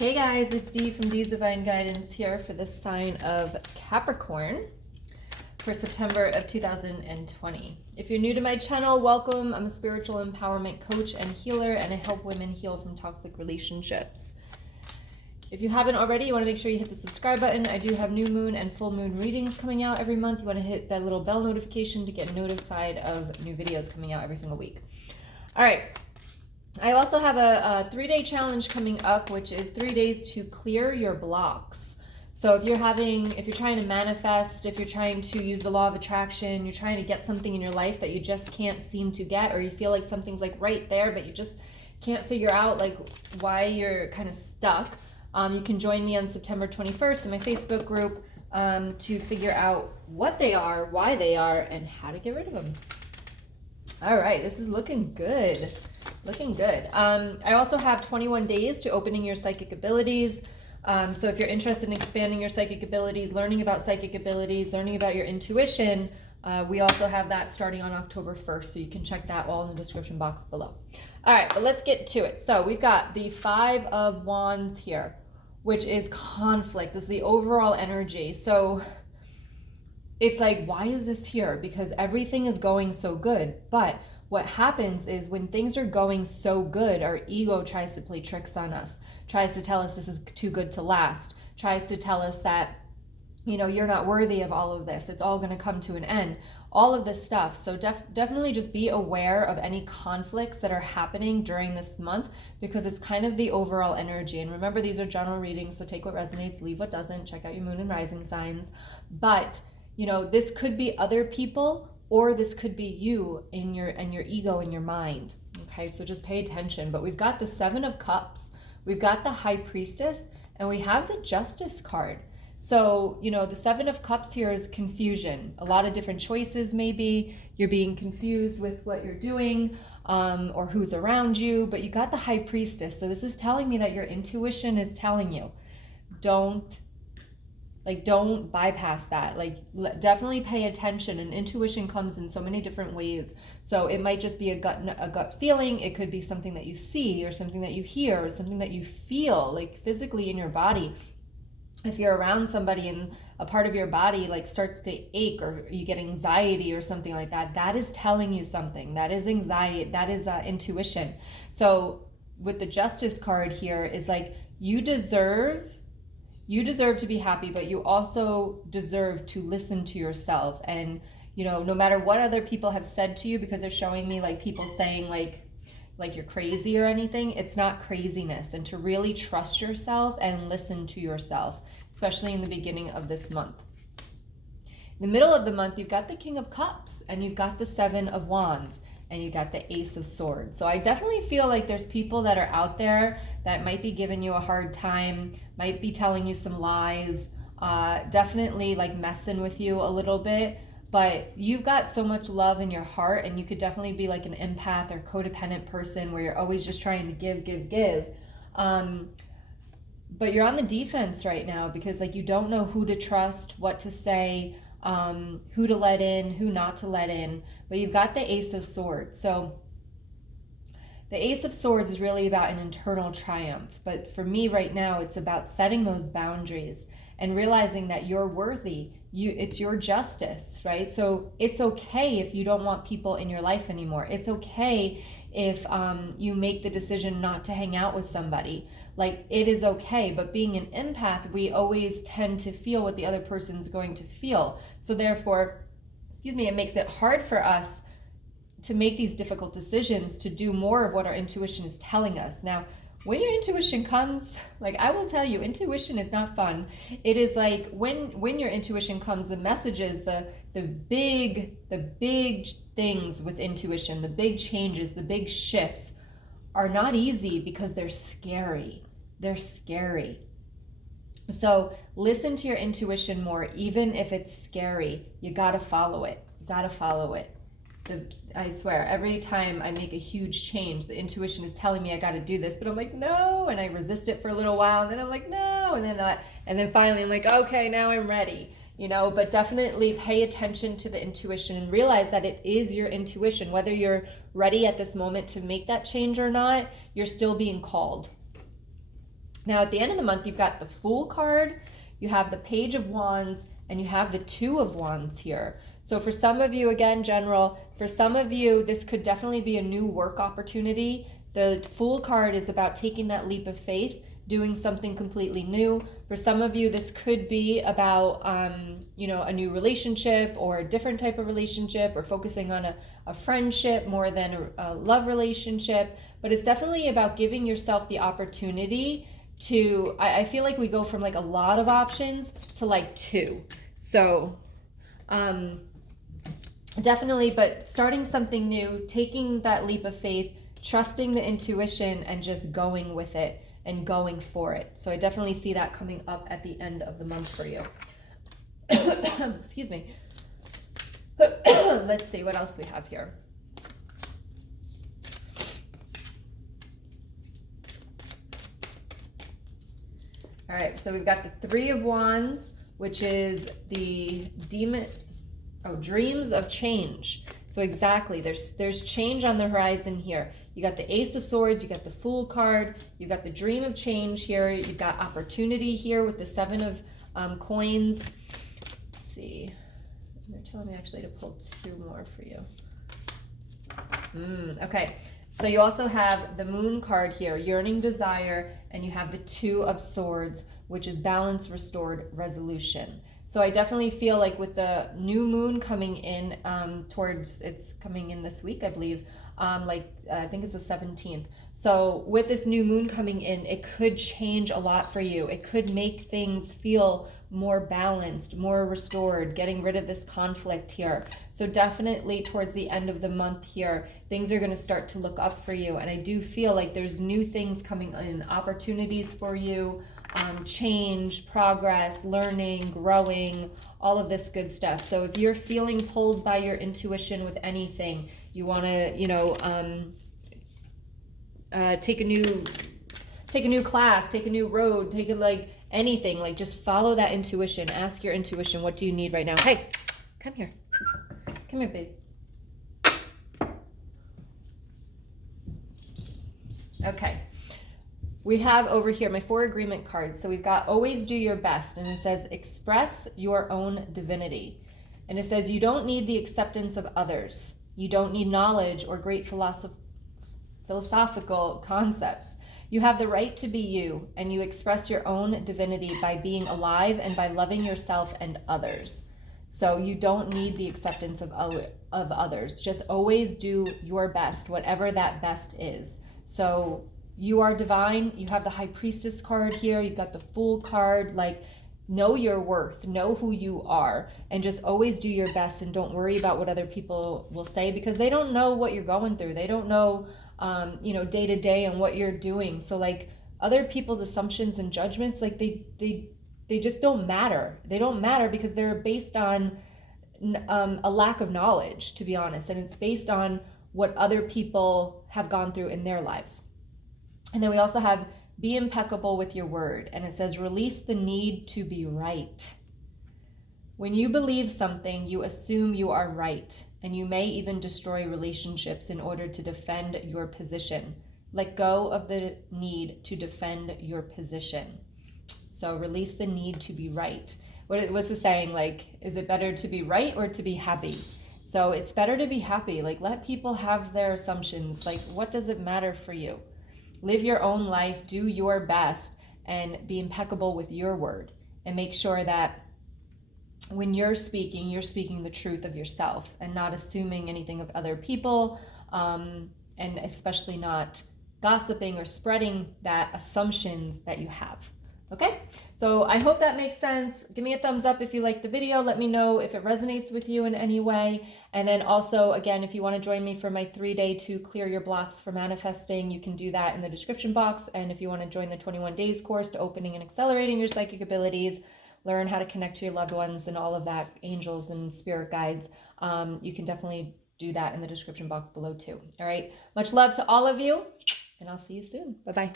Hey guys, it's Dee from DeesDivineGuidance here for the sign of Capricorn for September of 2020. If you're new to my channel, welcome. I'm a spiritual empowerment coach and healer, and I help women heal from toxic relationships. If you haven't already, you want to make sure you hit the subscribe button. I do have new moon and full moon readings coming out every month. You want to hit that little bell notification to get notified of new videos coming out every single week. All right. I also have a 3-day challenge coming up, which is 3 days to clear your blocks. So if you're trying to manifest, if you're trying to use the law of attraction, you're trying to get something in your life that you just can't seem to get, or you feel like something's like right there, but you just can't figure out like why you're kind of stuck, you can join me on September 21st in my Facebook group to figure out what they are, why they are, and how to get rid of them. All right, this is looking good. Looking good. I also have 21 days to opening your psychic abilities. So if you're interested in expanding your psychic abilities, learning about psychic abilities, learning about your intuition, we also have that starting on October 1st. So you can check that all in the description box below. All right, but let's get to it. So we've got the 5 of Wands here, which is conflict. This is the overall energy. So it's like, why is this here? Because everything is going so good. But what happens is when things are going so good, our ego tries to play tricks on us, tries to tell us this is too good to last, tries to tell us that, you know, you're not worthy of all of this. It's all going to come to an end. All of this stuff. So definitely just be aware of any conflicts that are happening during this month, because it's kind of the overall energy. And remember, these are general readings, so take what resonates, leave what doesn't. Check out your moon and rising signs. But, you know, this could be other people, or this could be you and your ego in your mind. Okay, so just pay attention. But we've got the 7 of Cups, we've got the High Priestess, and we have the Justice card. So, you know, the 7 of Cups here is confusion. A lot of different choices maybe. You're being confused with what you're doing or who's around you. But you got the High Priestess. So this is telling me that your intuition is telling you, don't bypass that. Like, definitely pay attention. And intuition comes in so many different ways. So it might just be a gut feeling. It could be something that you see, or something that you hear, or something that you feel like physically in your body. If you're around somebody and a part of your body like starts to ache, or you get anxiety or something like that, that is telling you something. That is anxiety. That is intuition. So with the Justice card here is like, you deserve to be happy, but you also deserve to listen to yourself. And, you know, no matter what other people have said to you, because they're showing me like people saying like you're crazy or anything, it's not craziness. And to really trust yourself and listen to yourself, especially in the beginning of this month. In the middle of the month, you've got the King of Cups, and you've got the 7 of Wands, and you got the Ace of Swords. So I definitely feel like there's people that are out there that might be giving you a hard time, might be telling you some lies, definitely like messing with you a little bit. But you've got so much love in your heart, and you could definitely be like an empath or codependent person where you're always just trying to give. But you're on the defense right now, because like you don't know who to trust, what to say, who to let in, who not to let in. But you've got the Ace of Swords. So the Ace of Swords is really about an internal triumph. But for me right now, it's about setting those boundaries and realizing that you're worthy. It's your justice, right? So it's okay if you don't want people in your life anymore. It's okay if you make the decision not to hang out with somebody. Like, it is okay. But being an empath, we always tend to feel what the other person's going to feel. So therefore, it makes it hard for us to make these difficult decisions, to do more of what our intuition is telling us. Now, when your intuition comes, like I will tell you, intuition is not fun. It is like when your intuition comes, the messages, the big things with intuition, the big changes, the big shifts are not easy, because they're scary. They're scary. So listen to your intuition more, even if it's scary. You gotta follow it. You gotta follow it. I swear, every time I make a huge change, the intuition is telling me I got to do this, but I'm like, no, and I resist it for a little while, and then I'm like, no, and then finally I'm like, okay, now I'm ready, you know. But definitely pay attention to the intuition and realize that it is your intuition. Whether you're ready at this moment to make that change or not, you're still being called. Now, at the end of the month, you've got the Fool card, you have the Page of Wands, and you have the Two of Wands here. So for some of you, again, general, for some of you, this could definitely be a new work opportunity. The Fool card is about taking that leap of faith, doing something completely new. For some of you, this could be about, you know, a new relationship or a different type of relationship, or focusing on a friendship more than a love relationship. But it's definitely about giving yourself the opportunity to, I feel like we go from like a lot of options to like two. So definitely, but starting something new, taking that leap of faith, trusting the intuition, and just going with it and going for it. So I definitely see that coming up at the end of the month for you. Excuse me. Let's see what else we have here. All right, so we've got the Three of Wands, which is the dreams of change. So exactly, there's change on the horizon here. You got the Ace of Swords, you got the Fool card, you got the Dream of Change here, you've got opportunity here with the Seven of Coins. Let's see, they're telling me actually to pull two more for you. Okay, so you also have the Moon card here, yearning desire, and you have the Two of Swords, which is balance, restored, resolution. So I definitely feel like with the new moon coming in it's coming in this week, I believe, I think it's the 17th. So with this new moon coming in, it could change a lot for you. It could make things feel more balanced, more restored, getting rid of this conflict here. So definitely towards the end of the month here, things are going to start to look up for you. And I do feel like there's new things coming in, opportunities for you, change, progress, learning, growing, all of this good stuff. So if you're feeling pulled by your intuition with anything, you want to, you know, take a new class, take a new road, take it like anything, like just follow that intuition. Ask your intuition, what do you need right now? Hey, come here. Come here, babe. Okay. We have over here my 4 agreement cards. So we've got always do your best, and it says express your own divinity. And it says you don't need the acceptance of others. You don't need knowledge or great philosophical concepts. You have the right to be you, and you express your own divinity by being alive and by loving yourself and others. So you don't need the acceptance of others. Just always do your best, whatever that best is. So you are divine. You have the High Priestess card here. You've got the Fool card. Like, know your worth, know who you are, and just always do your best, and don't worry about what other people will say, because they don't know what you're going through. They don't know, you know, day to day and what you're doing. So like other people's assumptions and judgments, like they just don't matter. They don't matter because they're based on a lack of knowledge, to be honest. And it's based on what other people have gone through in their lives. And then we also have be impeccable with your word. And it says release the need to be right. When you believe something, you assume you are right. And you may even destroy relationships in order to defend your position. Let go of the need to defend your position. So release the need to be right. What's it saying? Like, is it better to be right or to be happy? So it's better to be happy. Like, let people have their assumptions. Like, what does it matter for you? Live your own life, do your best, and be impeccable with your word. And make sure that when you're speaking the truth of yourself and not assuming anything of other people, and especially not gossiping or spreading that assumptions that you have. Okay, so I hope that makes sense. Give me a thumbs up if you liked the video. Let me know if it resonates with you in any way. And then also, again, if you want to join me for my 3-day to clear your blocks for manifesting, you can do that in the description box. And if you want to join the 21 days course to opening and accelerating your psychic abilities, learn how to connect to your loved ones and all of that, angels and spirit guides, you can definitely do that in the description box below too. All right, much love to all of you, and I'll see you soon. Bye-bye.